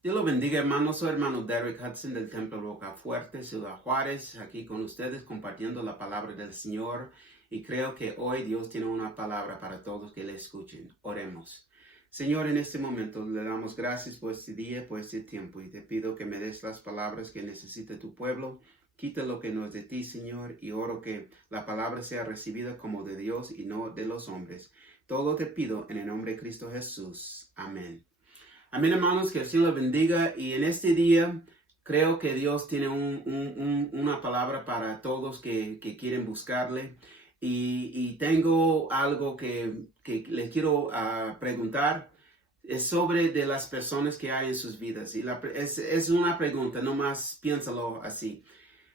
Dios lo bendiga, hermanos. Soy hermano Derek Hudson del Templo Roca Fuerte, Ciudad Juárez, aquí con ustedes compartiendo la palabra del Señor. Y creo que hoy Dios tiene una palabra para todos que le escuchen. Oremos. Señor, en este momento le damos gracias por este día, por este tiempo. Y te pido que me des las palabras que necesita tu pueblo. Quita lo que no es de ti, Señor, y oro que la palabra sea recibida como de Dios y no de los hombres. Todo te pido en el nombre de Cristo Jesús. Amén. Amén, hermanos, que el Señor los bendiga. Y en este día creo que Dios tiene una palabra para todos que quieren buscarle. Y tengo algo que les quiero preguntar. Es sobre de las personas que hay en sus vidas. Y es una pregunta, nomás piénsalo así.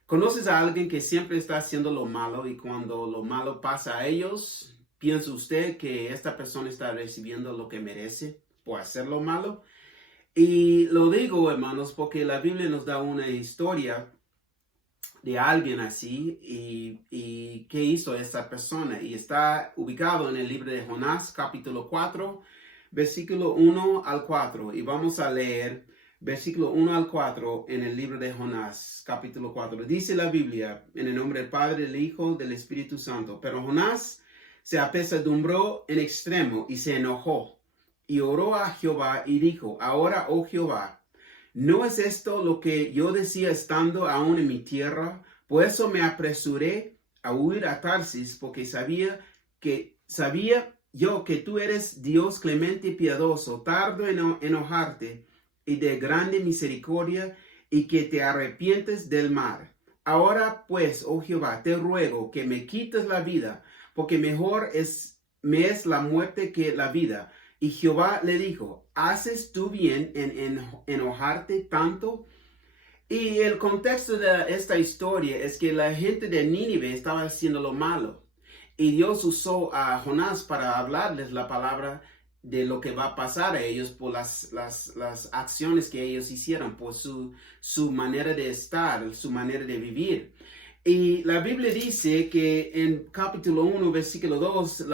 ¿Conoces a alguien que siempre está haciendo lo malo y cuando lo malo pasa a ellos, piensa usted que esta persona está recibiendo lo que merece por hacer lo malo? Y lo digo, hermanos, porque la Biblia nos da una historia de alguien así y qué hizo esta persona. Y está ubicado en el libro de Jonás, capítulo 4, versículo 1 al 4. Y vamos a leer versículo 1 al 4 en el libro de Jonás, capítulo 4. Dice la Biblia, en el nombre del Padre, del Hijo, del Espíritu Santo. Pero Jonás se apesadumbró en extremo y se enojó. Y oró a Jehová y dijo, ahora, oh Jehová, ¿no es esto lo que yo decía estando aún en mi tierra? Por eso me apresuré a huir a Tarsis, porque sabía yo que tú eres Dios clemente y piadoso, tardo en enojarte y de grande misericordia, y que te arrepientes del mal. Ahora pues, oh Jehová, te ruego que me quites la vida, porque mejor me es la muerte que la vida. Y Jehová le dijo, ¿haces tú bien en enojarte tanto? Y el contexto de esta historia es que la gente de Nínive estaba haciendo lo malo. Y Dios usó a Jonás para hablarles la palabra de lo que va a pasar a ellos por las acciones que ellos hicieron, por su manera de estar, su manera de vivir. Y la Biblia dice que en capítulo 1, versículo 2,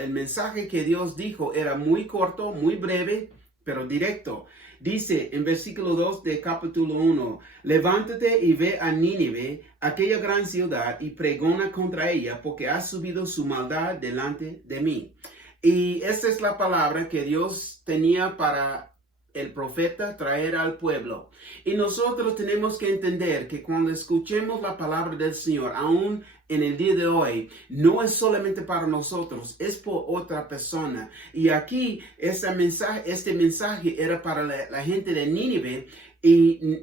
el mensaje que Dios dijo era muy corto, muy breve, pero directo. Dice en versículo 2 de capítulo 1, levántate y ve a Nínive, aquella gran ciudad, y pregona contra ella, porque ha subido su maldad delante de mí. Y esta es la palabra que Dios tenía para el profeta traer al pueblo. Y nosotros tenemos que entender que cuando escuchemos la palabra del Señor, aún en el día de hoy, no es solamente para nosotros, es por otra persona. Y aquí este mensaje era para la gente de Nínive, y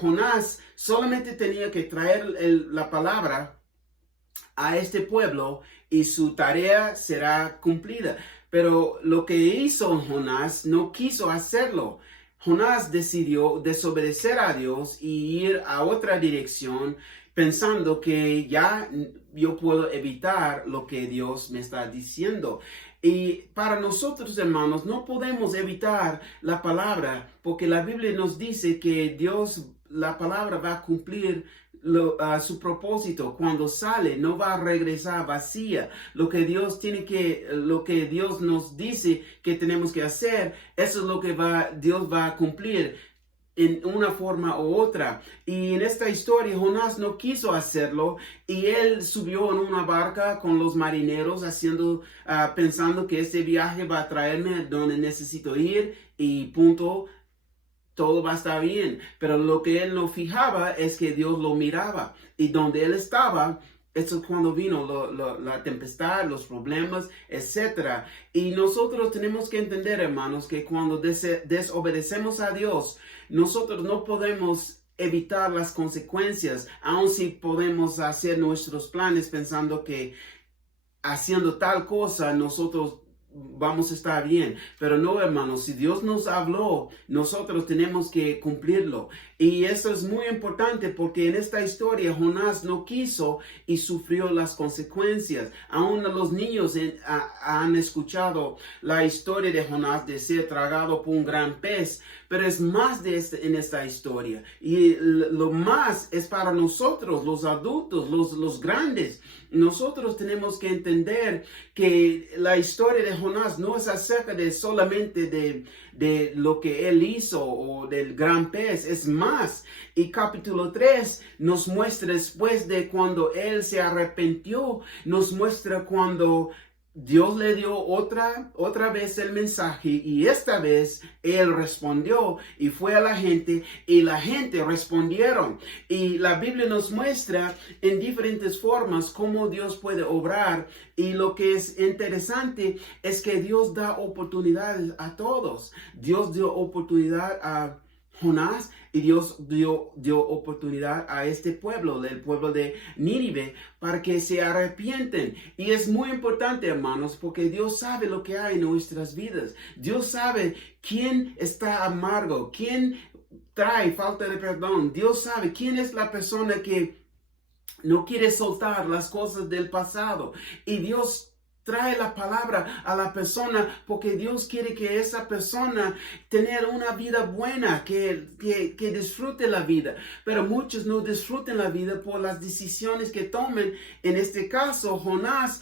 Jonás solamente tenía que traer la palabra a este pueblo y su tarea será cumplida. Pero lo que hizo Jonás no quiso hacerlo. Jonás decidió desobedecer a Dios y ir a otra dirección pensando que ya yo puedo evitar lo que Dios me está diciendo. Y para nosotros, hermanos, no podemos evitar la palabra porque la Biblia nos dice que Dios, la palabra va a cumplir su propósito. Cuando sale no va a regresar vacía. Lo que Dios nos dice que tenemos que hacer, eso es lo que Dios va a cumplir en una forma u otra. Y en esta historia Jonás no quiso hacerlo y él subió en una barca con los marineros pensando que este viaje va a traerme donde necesito ir y punto. Todo va a estar bien, pero lo que él no fijaba es que Dios lo miraba y donde él estaba, eso es cuando vino la tempestad, los problemas, etc. Y nosotros tenemos que entender, hermanos, que cuando desobedecemos a Dios, nosotros no podemos evitar las consecuencias, aun si podemos hacer nuestros planes pensando que haciendo tal cosa nosotros vamos a estar bien, pero no, hermanos, si Dios nos habló, nosotros tenemos que cumplirlo. Y eso es muy importante porque en esta historia Jonás no quiso y sufrió las consecuencias. Aún los niños han escuchado la historia de Jonás de ser tragado por un gran pez, pero es más en esta historia. Y lo más es para nosotros, los adultos, los grandes. Nosotros tenemos que entender que la historia de Jonás no es acerca de solamente de lo que él hizo o del gran pez, es más. Y capítulo 3 nos muestra después de cuando él se arrepintió, nos muestra cuando Dios le dio otra vez el mensaje y esta vez él respondió y fue a la gente y la gente respondieron. Y la Biblia nos muestra en diferentes formas cómo Dios puede obrar, y lo que es interesante es que Dios da oportunidades a todos. Dios dio oportunidad a Jonás y Dios dio oportunidad a este pueblo, del pueblo de Nínive, para que se arrepienten. Y es muy importante, hermanos, porque Dios sabe lo que hay en nuestras vidas. Dios sabe quién está amargo, quién trae falta de perdón. Dios sabe quién es la persona que no quiere soltar las cosas del pasado. Y Dios trae la palabra a la persona porque Dios quiere que esa persona tenga una vida buena, que disfrute la vida. Pero muchos no disfruten la vida por las decisiones que tomen. En este caso, Jonás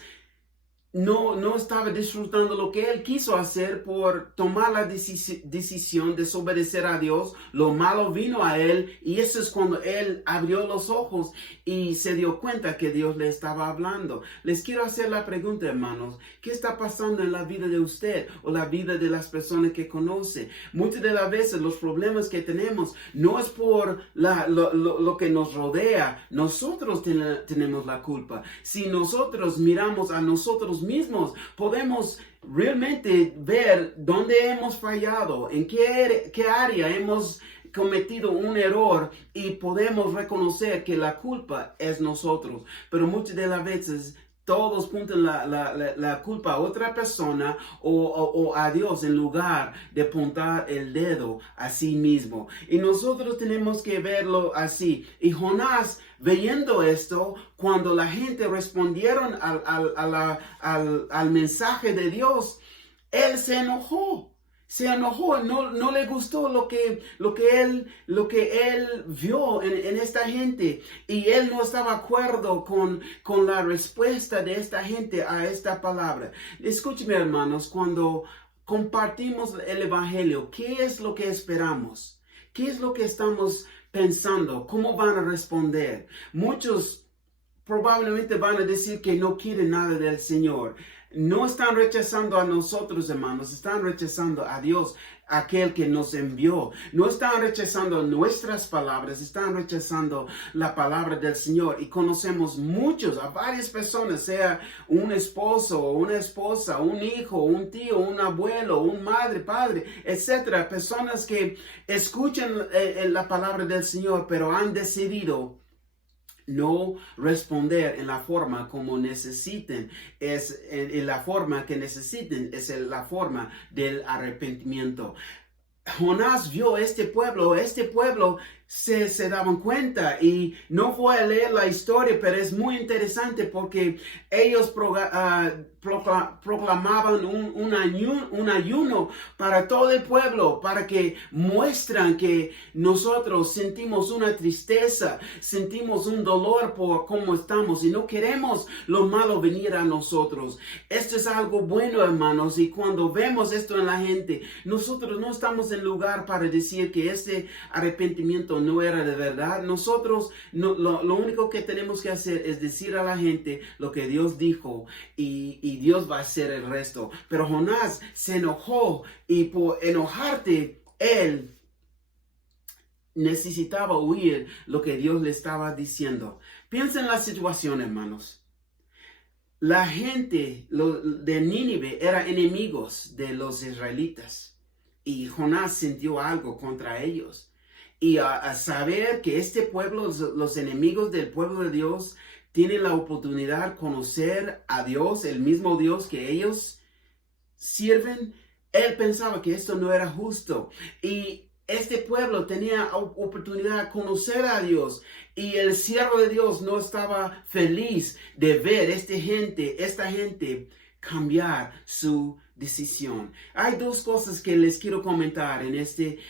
no estaba disfrutando lo que él quiso hacer por tomar la decisión de desobedecer a Dios. Lo malo vino a él y eso es cuando él abrió los ojos y se dio cuenta que Dios le estaba hablando. Les quiero hacer la pregunta, hermanos, ¿qué está pasando en la vida de usted o la vida de las personas que conoce? Muchas de las veces los problemas que tenemos no es por lo que nos rodea. Nosotros tenemos la culpa. Si nosotros miramos a nosotros mismos, podemos realmente ver dónde hemos fallado, en qué área hemos cometido un error, y podemos reconocer que la culpa es nosotros. Pero muchas de las veces todos puntan la culpa a otra persona o a Dios en lugar de apuntar el dedo a sí mismo. Y nosotros tenemos que verlo así. Y Jonás, viendo esto, cuando la gente respondieron al mensaje de Dios, él se enojó. No le gustó lo que él vio en esta gente, y él no estaba de acuerdo con la respuesta de esta gente a esta palabra. Escúcheme, hermanos, cuando compartimos el evangelio, ¿qué es lo que esperamos? ¿Qué es lo que estamos pensando? ¿Cómo van a responder? Muchos probablemente van a decir que no quieren nada del Señor. No están rechazando a nosotros, hermanos, están rechazando a Dios, aquel que nos envió. No están rechazando nuestras palabras, están rechazando la palabra del Señor. Y conocemos a varias personas, sea un esposo o una esposa, un hijo, un tío, un abuelo, un madre, padre, etcétera. Personas que escuchan la palabra del Señor, pero han decidido no responder en la forma como necesiten. En la forma que necesiten es la forma del arrepentimiento. Jonás vio este pueblo se daban cuenta, y no voy a leer la historia, pero es muy interesante porque ellos proclamaban un ayuno para todo el pueblo, para que muestran que nosotros sentimos una tristeza, sentimos un dolor por cómo estamos y no queremos lo malo venir a nosotros. Esto es algo bueno, hermanos, y cuando vemos esto en la gente, nosotros no estamos en lugar para decir que este arrepentimiento no era de verdad. Nosotros lo único que tenemos que hacer es decir a la gente lo que Dios dijo, y Dios va a hacer el resto. Pero Jonás se enojó, y por enojarte, él necesitaba oír lo que Dios le estaba diciendo. Piensa en la situación, hermanos. La gente de Nínive eran enemigos de los israelitas, y Jonás sintió algo contra ellos. Y a saber que este pueblo, los enemigos del pueblo de Dios, tienen la oportunidad de conocer a Dios, el mismo Dios que ellos sirven, él pensaba que esto no era justo. Y este pueblo tenía oportunidad de conocer a Dios, y el siervo de Dios no estaba feliz de ver esta gente cambiar su decisión. Hay dos cosas que les quiero comentar en este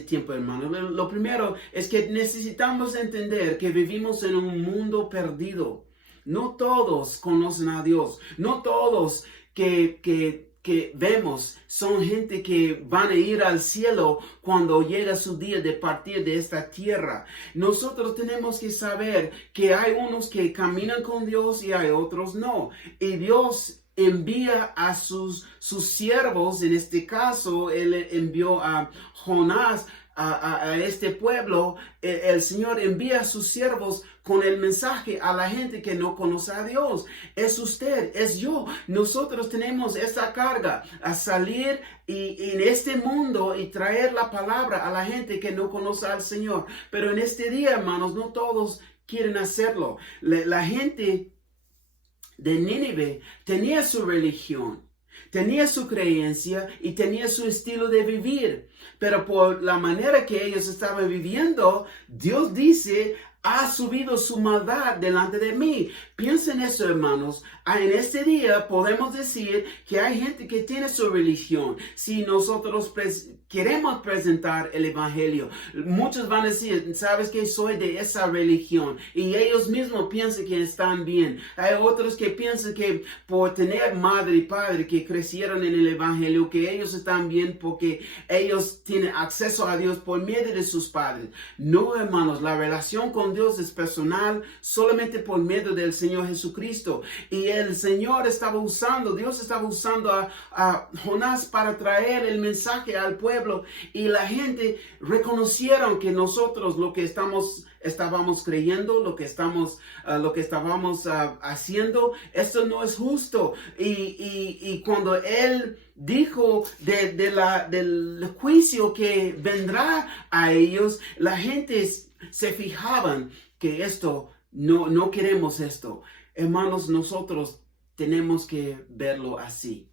tiempo, hermano. Lo primero es que necesitamos entender que vivimos en un mundo perdido. No todos conocen a Dios. No todos que que vemos son gente que van a ir al cielo cuando llega su día de partir de esta tierra. Nosotros tenemos que saber que hay unos que caminan con Dios y hay otros no. Y Dios envía a sus siervos. En este caso, Él envió a Jonás a este pueblo. El Señor envía a sus siervos con el mensaje a la gente que no conoce a Dios. Es usted, es yo. Nosotros tenemos esa carga a salir en este mundo y traer la palabra a la gente que no conoce al Señor. Pero en este día, hermanos, no todos quieren hacerlo. La gente de Nínive tenía su religión, tenía su creencia y tenía su estilo de vivir. Pero por la manera que ellos estaban viviendo, Dios dice, ha subido su maldad delante de mí. Piensen eso, hermanos. En este día podemos decir que hay gente que tiene su religión. Si nosotros queremos presentar el evangelio, muchos van a decir, ¿sabes qué? Soy de esa religión. Y ellos mismos piensan que están bien. Hay otros que piensan que por tener madre y padre que crecieron en el evangelio, que ellos están bien porque ellos tienen acceso a Dios por medio de sus padres. No, hermanos, la relación con Dios es personal solamente por medio del Señor Jesucristo. Y el Señor Dios estaba usando a Jonás para traer el mensaje al pueblo. Y la gente reconocieron que nosotros lo que estábamos creyendo, lo que estábamos haciendo, esto no es justo. Y cuando Él dijo del juicio que vendrá a ellos, la gente se fijaban que no queremos esto. Hermanos, nosotros tenemos que verlo así.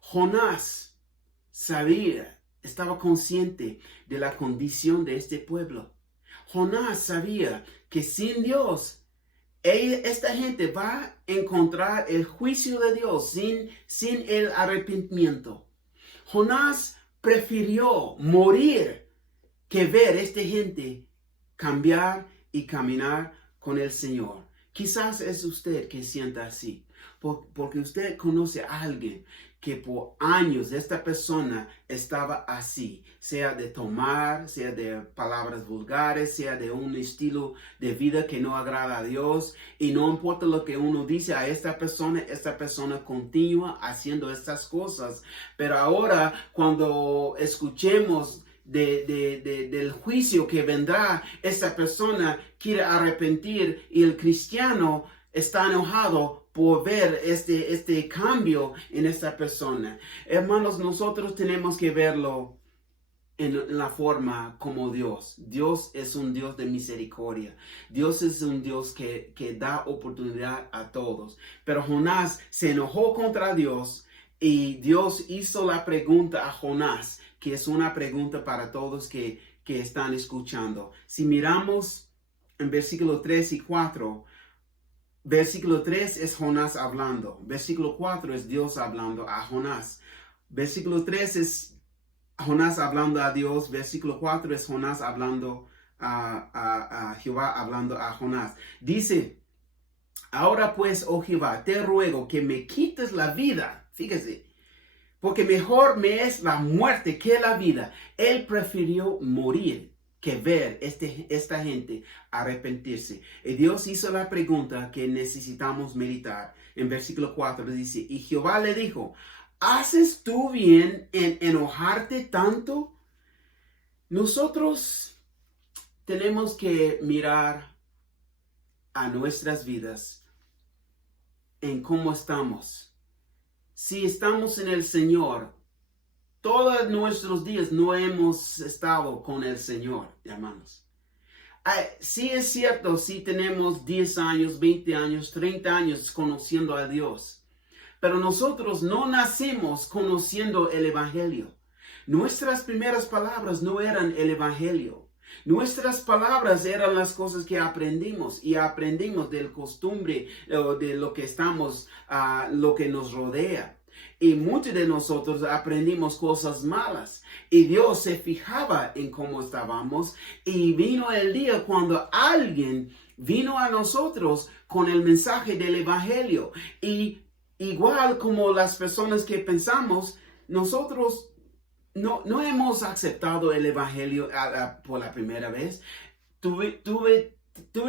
Jonás estaba consciente de la condición de este pueblo. Jonás sabía que sin Dios, esta gente va a encontrar el juicio de Dios sin el arrepentimiento. Jonás prefirió morir que ver a esta gente cambiar y caminar con el Señor. Quizás es usted que sienta así, porque usted conoce a alguien que por años esta persona estaba así, sea de tomar, sea de palabras vulgares, sea de un estilo de vida que no agrada a Dios, y no importa lo que uno dice a esta persona continúa haciendo estas cosas. Pero ahora, cuando escuchemos del juicio que vendrá, esta persona quiere arrepentir y el cristiano está enojado por ver este cambio en esta persona. Hermanos, nosotros tenemos que verlo en la forma como Dios. Dios es un Dios de misericordia. Dios es un Dios que da oportunidad a todos. Pero Jonás se enojó contra Dios y Dios hizo la pregunta a Jonás, que es una pregunta para todos que están escuchando. Si miramos en versículo 3 y 4, versículo 3 es Jonás hablando. Versículo 4 es Dios hablando a Jonás. Versículo 3 es Jonás hablando a Dios. Versículo 4 es Jonás hablando a Jehová, hablando a Jonás. Dice, ahora pues, oh Jehová, te ruego que me quites la vida. Fíjese, porque mejor me es la muerte que la vida. Él prefirió morir que ver esta gente arrepentirse. Y Dios hizo la pregunta que necesitamos meditar. En versículo 4 dice, y Jehová le dijo, ¿haces tú bien en enojarte tanto? Nosotros tenemos que mirar a nuestras vidas en cómo estamos. Si estamos en el Señor, todos nuestros días no hemos estado con el Señor, hermanos. Sí es cierto, si tenemos 10 años, 20 años, 30 años conociendo a Dios. Pero nosotros no nacimos conociendo el Evangelio. Nuestras primeras palabras no eran el Evangelio. Nuestras palabras eran las cosas que aprendimos y aprendimos del costumbre de lo que lo que nos rodea. Y muchos de nosotros aprendimos cosas malas y Dios se fijaba en cómo estábamos, y vino el día cuando alguien vino a nosotros con el mensaje del Evangelio y igual como las personas que pensamos, nosotros no hemos aceptado el Evangelio por la primera vez. Tuve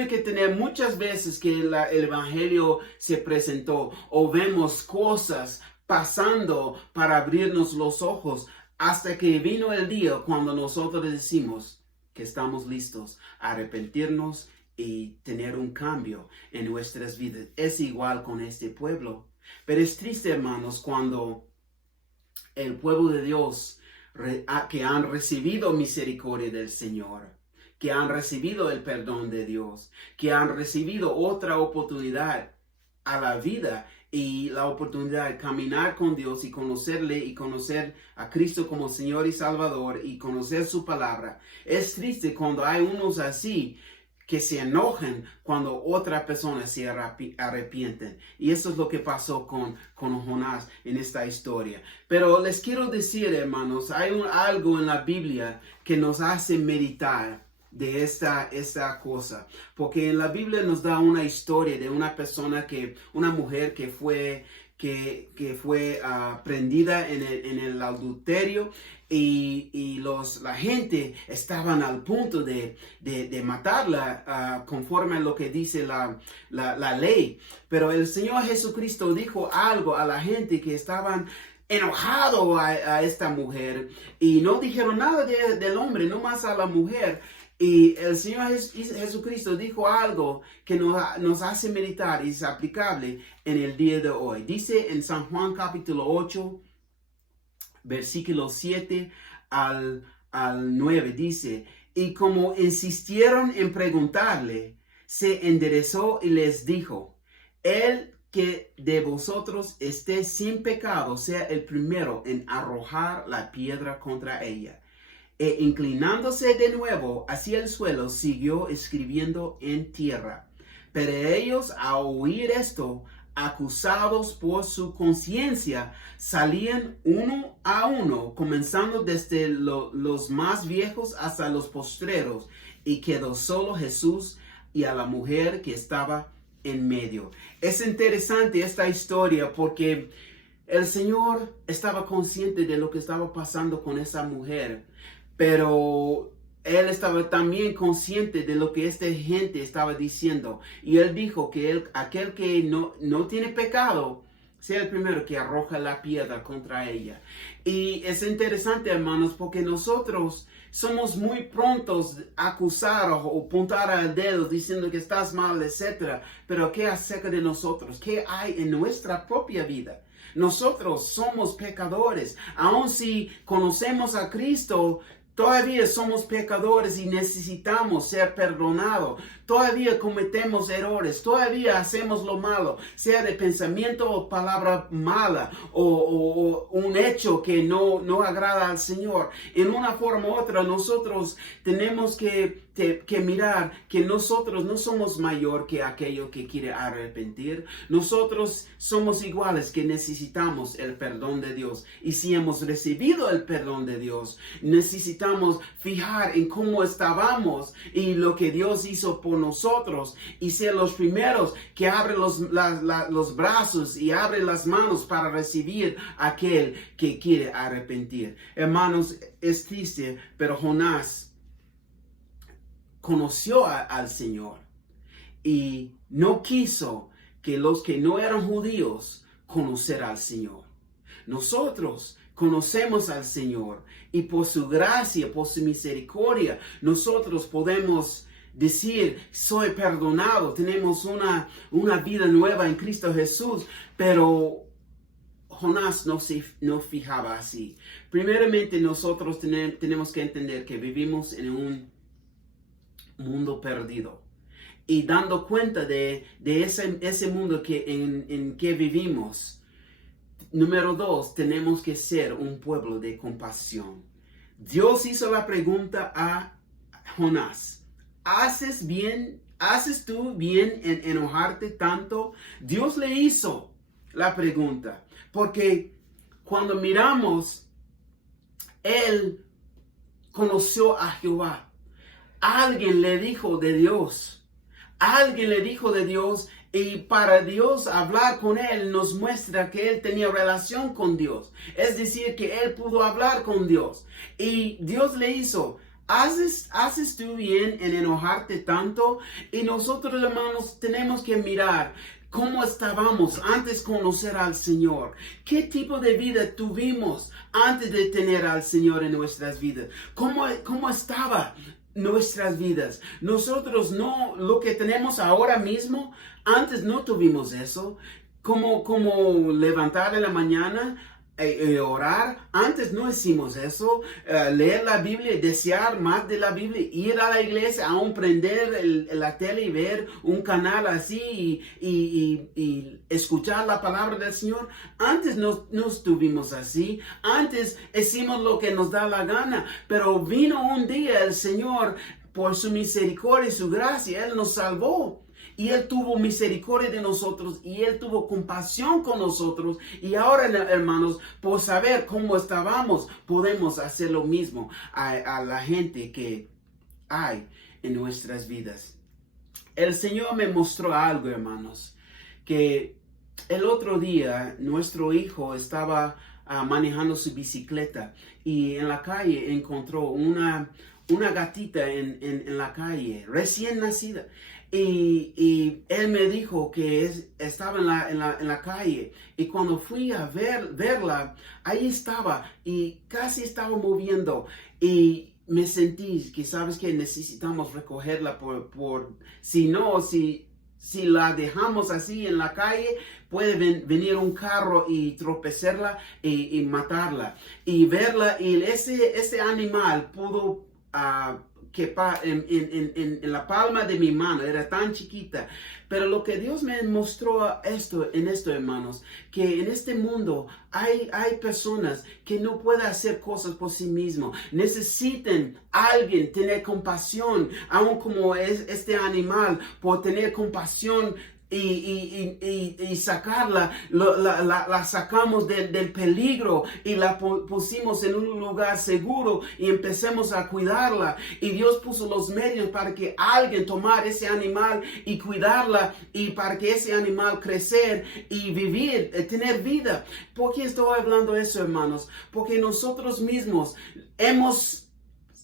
que tener muchas veces que el Evangelio se presentó o vemos cosas pasando para abrirnos los ojos hasta que vino el día cuando nosotros decimos que estamos listos a arrepentirnos y tener un cambio en nuestras vidas. Es igual con este pueblo. Pero es triste, hermanos, cuando el pueblo de Dios que han recibido misericordia del Señor, que han recibido el perdón de Dios, que han recibido otra oportunidad a la vida y la oportunidad de caminar con Dios y conocerle y conocer a Cristo como Señor y Salvador y conocer su palabra. Es triste cuando hay unos así que se enojan cuando otra persona se arrepienten. Y eso es lo que pasó con Jonás en esta historia. Pero les quiero decir, hermanos, hay algo en la Biblia que nos hace meditar de esta cosa. Porque en la Biblia nos da una historia de una mujer que fue prendida en el adulterio y la gente estaban al punto de matarla conforme a lo que dice la ley. Pero el Señor Jesucristo dijo algo a la gente que estaban enojado a esta mujer y no dijeron nada del hombre, no más a la mujer. Y el Señor Jesucristo dijo algo que nos hace meditar y es aplicable en el día de hoy. Dice en San Juan capítulo 8, versículo 7 al 9, dice, y como insistieron en preguntarle, se enderezó y les dijo, el que de vosotros esté sin pecado sea el primero en arrojar la piedra contra ella. E inclinándose de nuevo hacia el suelo, siguió escribiendo en tierra. Pero ellos, al oír esto, acusados por su conciencia, salían uno a uno, comenzando desde los más viejos hasta los postreros, y quedó solo Jesús y a la mujer que estaba en medio. Es interesante esta historia porque el Señor estaba consciente de lo que estaba pasando con esa mujer, pero Él estaba también consciente de lo que esta gente estaba diciendo. Y Él dijo que aquel que no tiene pecado sea el primero que arroja la piedra contra ella. Y es interesante, hermanos, porque nosotros somos muy prontos a acusar o apuntar al dedo diciendo que estás mal, etc. Pero ¿qué acerca de nosotros? ¿Qué hay en nuestra propia vida? Nosotros somos pecadores. Aun si conocemos a Cristo, todavía somos pecadores y necesitamos ser perdonados. Todavía cometemos errores. Todavía hacemos lo malo, sea de pensamiento o palabra mala o un hecho que no agrada al Señor. En una forma u otra, nosotros tenemos que mirar que nosotros no somos mayor que aquello que quiere arrepentir. Nosotros somos iguales que necesitamos el perdón de Dios. Y si hemos recibido el perdón de Dios, necesitamos fijar en cómo estábamos y lo que Dios hizo por nosotros y ser los primeros que abren los brazos y abren las manos para recibir a aquel que quiere arrepentir. Hermanos, es triste, pero Jonás conoció al Señor y no quiso que los que no eran judíos conocieran al Señor. Nosotros conocemos al Señor y por su gracia, por su misericordia, nosotros podemos decir, soy perdonado, tenemos una vida nueva en Cristo Jesús, pero Jonás no fijaba así. Primeramente, nosotros tenemos que entender que vivimos en un mundo perdido. Y dando cuenta de ese mundo en que vivimos, número 2, tenemos que ser un pueblo de compasión. Dios hizo la pregunta a Jonás, ¿haces tú bien en enojarte tanto? Dios le hizo la pregunta, porque cuando miramos, él conoció a Jehová. Alguien le dijo de Dios. Alguien le dijo de Dios, y para Dios hablar con él nos muestra que él tenía relación con Dios. Es decir, que él pudo hablar con Dios. Y Dios le hizo, ¿haces tú bien en enojarte tanto? Y nosotros, hermanos, tenemos que mirar cómo estábamos antes de conocer al Señor. ¿Qué tipo de vida tuvimos antes de tener al Señor en nuestras vidas? ¿Cómo estaba nuestras vidas? Nosotros no, lo que tenemos ahora mismo, antes no tuvimos eso. Como levantar en la mañana, orar, antes no hicimos eso. Leer la Biblia, desear más de la Biblia, ir a la iglesia, aún prender la tele y ver un canal así y escuchar la palabra del Señor. Antes no estuvimos así. Antes hicimos lo que nos da la gana, pero vino un día el Señor, por su misericordia y su gracia, Él nos salvó. Y Él tuvo misericordia de nosotros y Él tuvo compasión con nosotros. Y ahora, hermanos, por saber cómo estábamos, podemos hacer lo mismo a la gente que hay en nuestras vidas. El Señor me mostró algo, hermanos, que el otro día nuestro hijo estaba manejando su bicicleta y en la calle encontró una gatita en la calle, recién nacida. Y él me dijo que estaba en la calle. Y cuando fui a verla, ahí estaba y casi estaba moviendo. Y me sentí que, ¿sabes qué? Necesitamos recogerla si la dejamos así en la calle, puede venir un carro y tropezarla y matarla. Y verla, y ese animal pudo que en la palma de mi mano, era tan chiquita. Pero lo que Dios me mostró en esto, hermanos, que en este mundo hay personas que no pueden hacer cosas por sí mismos. Necesitan alguien tener compasión, aun como es este animal, por tener compasión y sacarla, la sacamos del peligro y la pusimos en un lugar seguro y empecemos a cuidarla. Y Dios puso los medios para que alguien tomara ese animal y cuidarla, y para que ese animal crecer y vivir, tener vida. ¿Por qué estoy hablando de eso, hermanos? Porque nosotros mismos hemos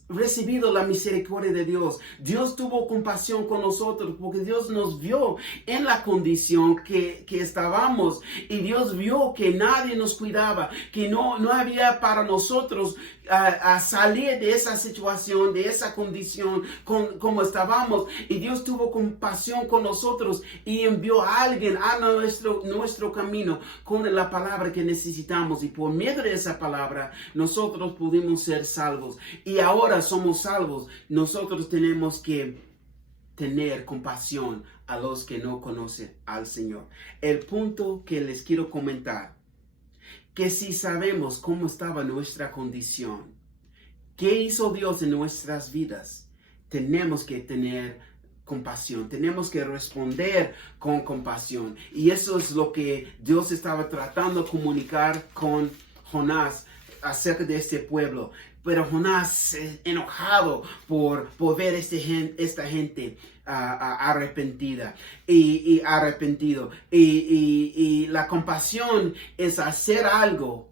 recibido la misericordia de Dios. Dios tuvo compasión con nosotros porque Dios nos vio en la condición que estábamos, y Dios vio que nadie nos cuidaba, que no había para nosotros a salir de esa situación, de esa condición como estábamos. Y Dios tuvo compasión con nosotros y envió a alguien a nuestro camino con la palabra que necesitamos, y por medio de esa palabra nosotros pudimos ser salvos. Y ahora somos salvos. Nosotros tenemos que tener compasión a los que no conocen al Señor. El punto que les quiero comentar, que si sabemos cómo estaba nuestra condición, qué hizo Dios en nuestras vidas, tenemos que tener compasión, tenemos que responder con compasión. Y eso es lo que Dios estaba tratando de comunicar con Jonás acerca de este pueblo. Pero Jonás, enojado por ver esta gente arrepentida y arrepentido. Y la compasión es hacer algo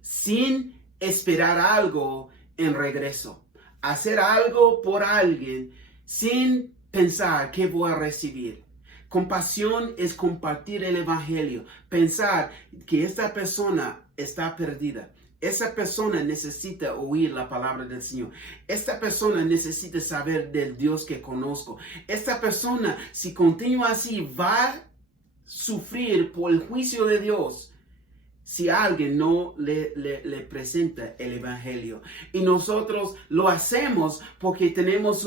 sin esperar algo en regreso. Hacer algo por alguien sin pensar qué voy a recibir. Compasión es compartir el evangelio. Pensar que esta persona está perdida. Esa persona necesita oír la palabra del Señor. Esta persona necesita saber del Dios que conozco. Esta persona, si continúa así, va a sufrir por el juicio de Dios si alguien no le presenta el evangelio. Y nosotros lo hacemos porque tenemos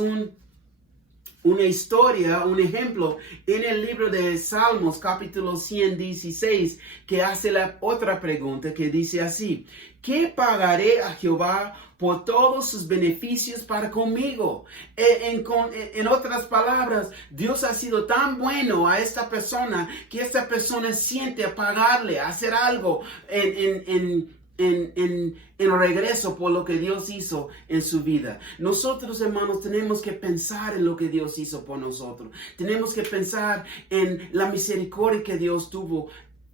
una historia, un ejemplo en el libro de Salmos, capítulo 116, que hace la otra pregunta, que dice así: ¿qué pagaré a Jehová por todos sus beneficios para conmigo? En otras palabras, Dios ha sido tan bueno a esta persona que esta persona siente pagarle, hacer algo en regreso por lo que Dios hizo en su vida. Nosotros, hermanos, tenemos que pensar en lo que Dios hizo por nosotros. Tenemos que pensar en la misericordia que Dios tuvo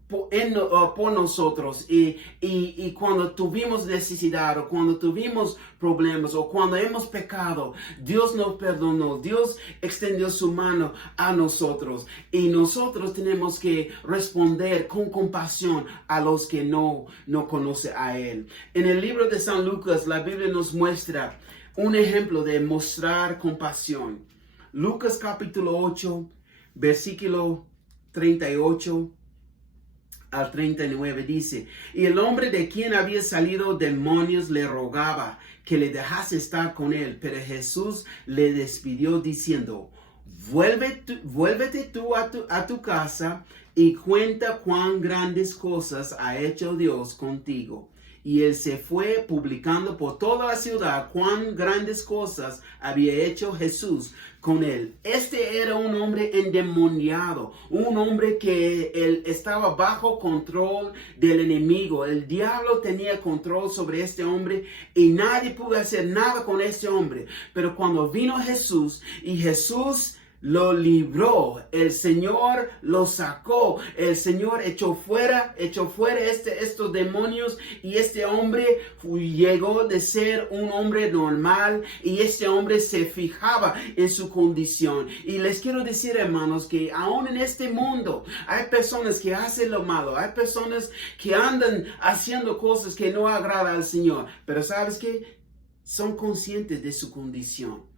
por nosotros y cuando tuvimos necesidad o cuando tuvimos problemas o cuando hemos pecado, Dios nos perdonó, Dios extendió su mano a nosotros y nosotros tenemos que responder con compasión a los que no conocen a Él. En el libro de San Lucas, la Biblia nos muestra un ejemplo de mostrar compasión. Lucas capítulo 8, versículo 38 al 39 dice, y el hombre de quien había salido demonios le rogaba que le dejase estar con él, pero Jesús le despidió diciendo, vuélvete tú a tu casa y cuenta cuán grandes cosas ha hecho Dios contigo. Y él se fue publicando por toda la ciudad cuán grandes cosas había hecho Jesús con él. Este era un hombre endemoniado, un hombre que él estaba bajo control del enemigo. El diablo tenía control sobre este hombre y nadie pudo hacer nada con este hombre. Pero cuando vino Jesús y Jesús lo libró, el Señor lo sacó, el Señor echó fuera estos demonios y este hombre llegó de ser un hombre normal y este hombre se fijaba en su condición. Y les quiero decir, hermanos, que aún en este mundo hay personas que hacen lo malo, hay personas que andan haciendo cosas que no agradan al Señor, pero ¿sabes qué? Son conscientes de su condición.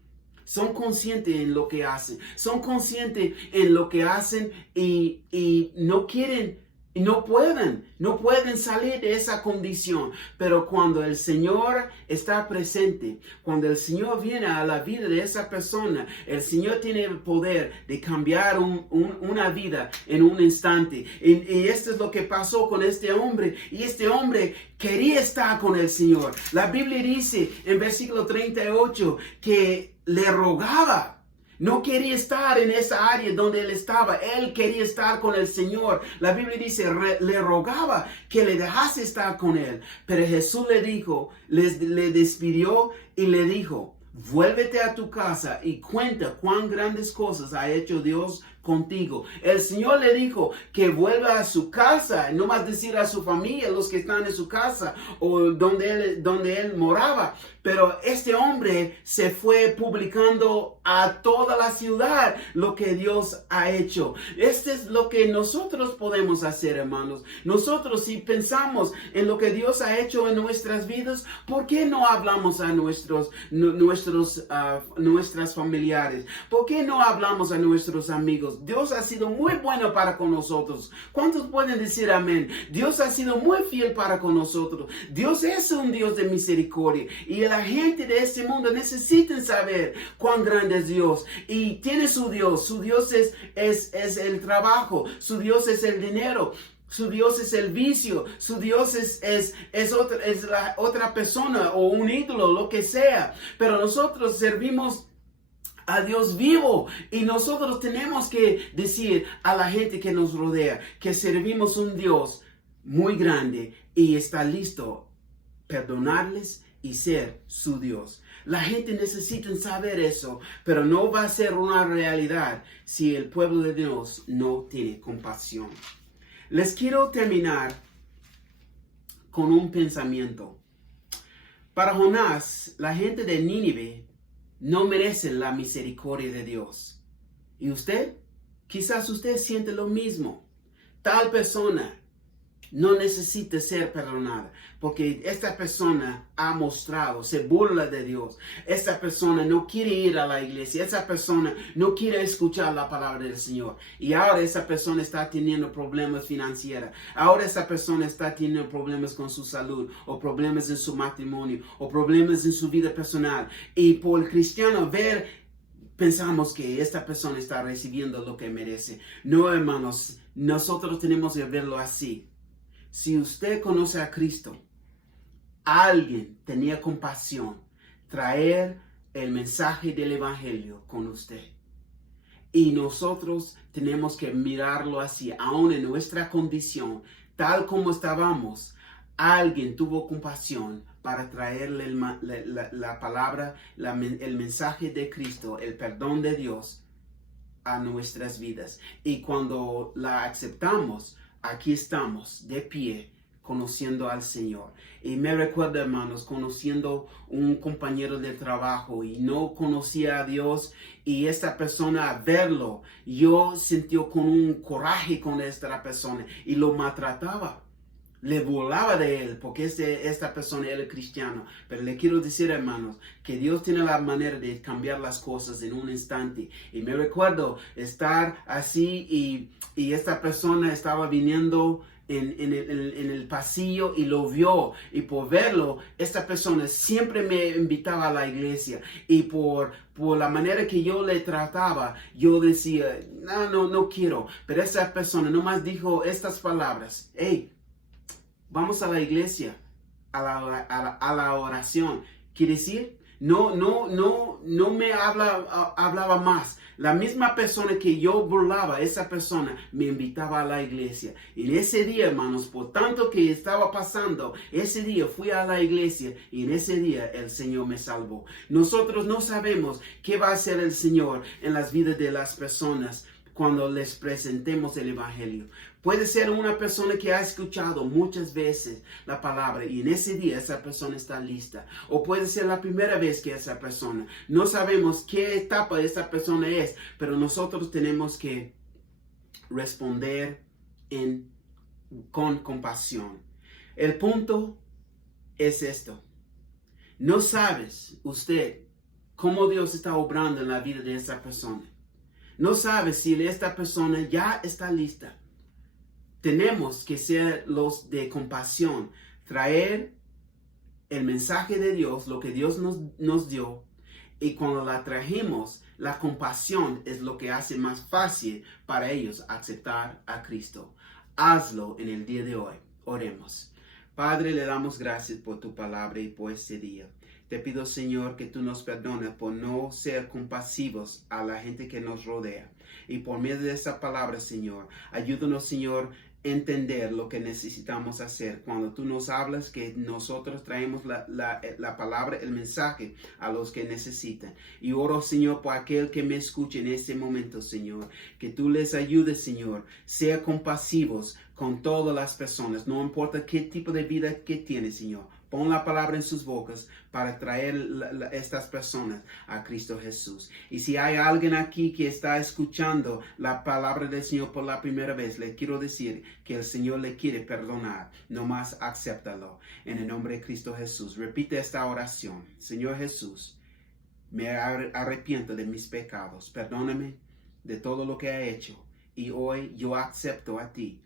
Son conscientes en lo que hacen. Son conscientes en lo que hacen y no quieren, no pueden salir de esa condición. Pero cuando el Señor está presente, cuando el Señor viene a la vida de esa persona, el Señor tiene el poder de cambiar una vida en un instante. Y esto es lo que pasó con este hombre. Y este hombre quería estar con el Señor. La Biblia dice en versículo 38 que le rogaba. No quería estar en esa área donde él estaba. Él quería estar con el Señor. La Biblia dice, le rogaba que le dejase estar con él. Pero Jesús le dijo, le despidió y le dijo, vuélvete a tu casa y cuenta cuán grandes cosas ha hecho Dios contigo. El Señor le dijo que vuelva a su casa, no más decir a su familia, los que están en su casa o donde él moraba. Pero este hombre se fue publicando a toda la ciudad lo que Dios ha hecho. Este es lo que nosotros podemos hacer, hermanos. Nosotros, si pensamos en lo que Dios ha hecho en nuestras vidas, ¿por qué no hablamos a nuestras familiares? ¿Por qué no hablamos a nuestros amigos? Dios ha sido muy bueno para con nosotros. ¿Cuántos pueden decir amén? Dios ha sido muy fiel para con nosotros. Dios es un Dios de misericordia. Y la gente de este mundo necesita saber cuán grande es Dios. Y tiene su Dios. Su Dios es el trabajo. Su Dios es el dinero. Su Dios es el vicio, su Dios es la otra persona o un ídolo, lo que sea. Pero nosotros servimos a Dios vivo y nosotros tenemos que decir a la gente que nos rodea que servimos un Dios muy grande y está listo a perdonarles y ser su Dios. La gente necesita saber eso, pero no va a ser una realidad si el pueblo de Dios no tiene compasión. Les quiero terminar con un pensamiento. Para Jonás, la gente de Nínive no merece la misericordia de Dios. ¿Y usted? Quizás usted siente lo mismo. Tal persona no necesita ser perdonada porque esta persona ha mostrado, se burla de Dios. Esta persona no quiere ir a la iglesia. Esa persona no quiere escuchar la palabra del Señor. Y ahora esa persona está teniendo problemas financieros. Ahora esa persona está teniendo problemas con su salud o problemas en su matrimonio o problemas en su vida personal. Y por el cristiano pensamos que esta persona está recibiendo lo que merece. No, hermanos, nosotros tenemos que verlo así. Si usted conoce a Cristo, alguien tenía compasión, traer el mensaje del Evangelio con usted. Y nosotros tenemos que mirarlo así, aún en nuestra condición, tal como estábamos. alguien tuvo compasión para traerle la palabra, el mensaje de Cristo, el perdón de Dios a nuestras vidas. Y cuando la aceptamos, aquí estamos de pie, conociendo al Señor. Y me recuerdo, hermanos, conociendo un compañero de trabajo y no conocía a Dios, y esta persona, a verlo, yo sentí con un coraje con esta persona y lo maltrataba. Le burlaba de él porque esta persona era cristiano. Pero le quiero decir, hermanos, que Dios tiene la manera de cambiar las cosas en un instante. Y me recuerdo estar así y esta persona estaba viniendo en el pasillo y lo vio, y por verlo, esta persona siempre me invitaba a la iglesia, y por la manera que yo le trataba, yo decía, no quiero. Pero esa persona nomás dijo estas palabras: hey, vamos a la iglesia, a la oración. Quiere decir, no me hablaba más. La misma persona que yo burlaba, esa persona me invitaba a la iglesia. Y en ese día, hermanos, por tanto que estaba pasando, ese día fui a la iglesia y en ese día el Señor me salvó. Nosotros no sabemos qué va a hacer el Señor en las vidas de las personas cuando les presentemos el Evangelio. Puede ser una persona que ha escuchado muchas veces la palabra y en ese día esa persona está lista. O puede ser la primera vez que esa persona. No sabemos qué etapa esa persona es, pero nosotros tenemos que responder con compasión. El punto es esto. No sabes usted cómo Dios está obrando en la vida de esa persona. No sabe si esta persona ya está lista. Tenemos que ser los de compasión, traer el mensaje de Dios, lo que Dios nos dio, y cuando la trajimos, la compasión es lo que hace más fácil para ellos aceptar a Cristo. Hazlo en el día de hoy. Oremos. Padre, le damos gracias por tu palabra y por este día. Te pido, Señor, que tú nos perdones por no ser compasivos a la gente que nos rodea. Y por medio de esa palabra, Señor, ayúdanos, Señor, a entender lo que necesitamos hacer. Cuando tú nos hablas, que nosotros traemos la palabra, el mensaje a los que necesitan. Y oro, Señor, por aquel que me escuche en este momento, Señor, que tú les ayudes, Señor, ser compasivos con todas las personas, no importa qué tipo de vida que tiene, Señor. Pon la palabra en sus bocas para traer estas personas a Cristo Jesús. Y si hay alguien aquí que está escuchando la palabra del Señor por la primera vez, le quiero decir que el Señor le quiere perdonar. Nomás acéptalo. En el nombre de Cristo Jesús. Repite esta oración. Señor Jesús, me arrepiento de mis pecados. Perdóname de todo lo que he hecho. Y hoy yo acepto a ti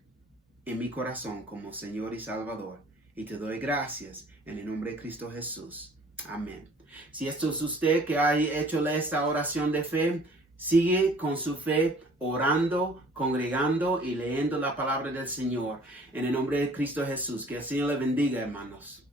en mi corazón como Señor y Salvador. Y te doy gracias en el nombre de Cristo Jesús. Amén. Si esto es usted que ha hecho esta oración de fe, sigue con su fe orando, congregando y leyendo la palabra del Señor. En el nombre de Cristo Jesús. Que el Señor le bendiga, hermanos.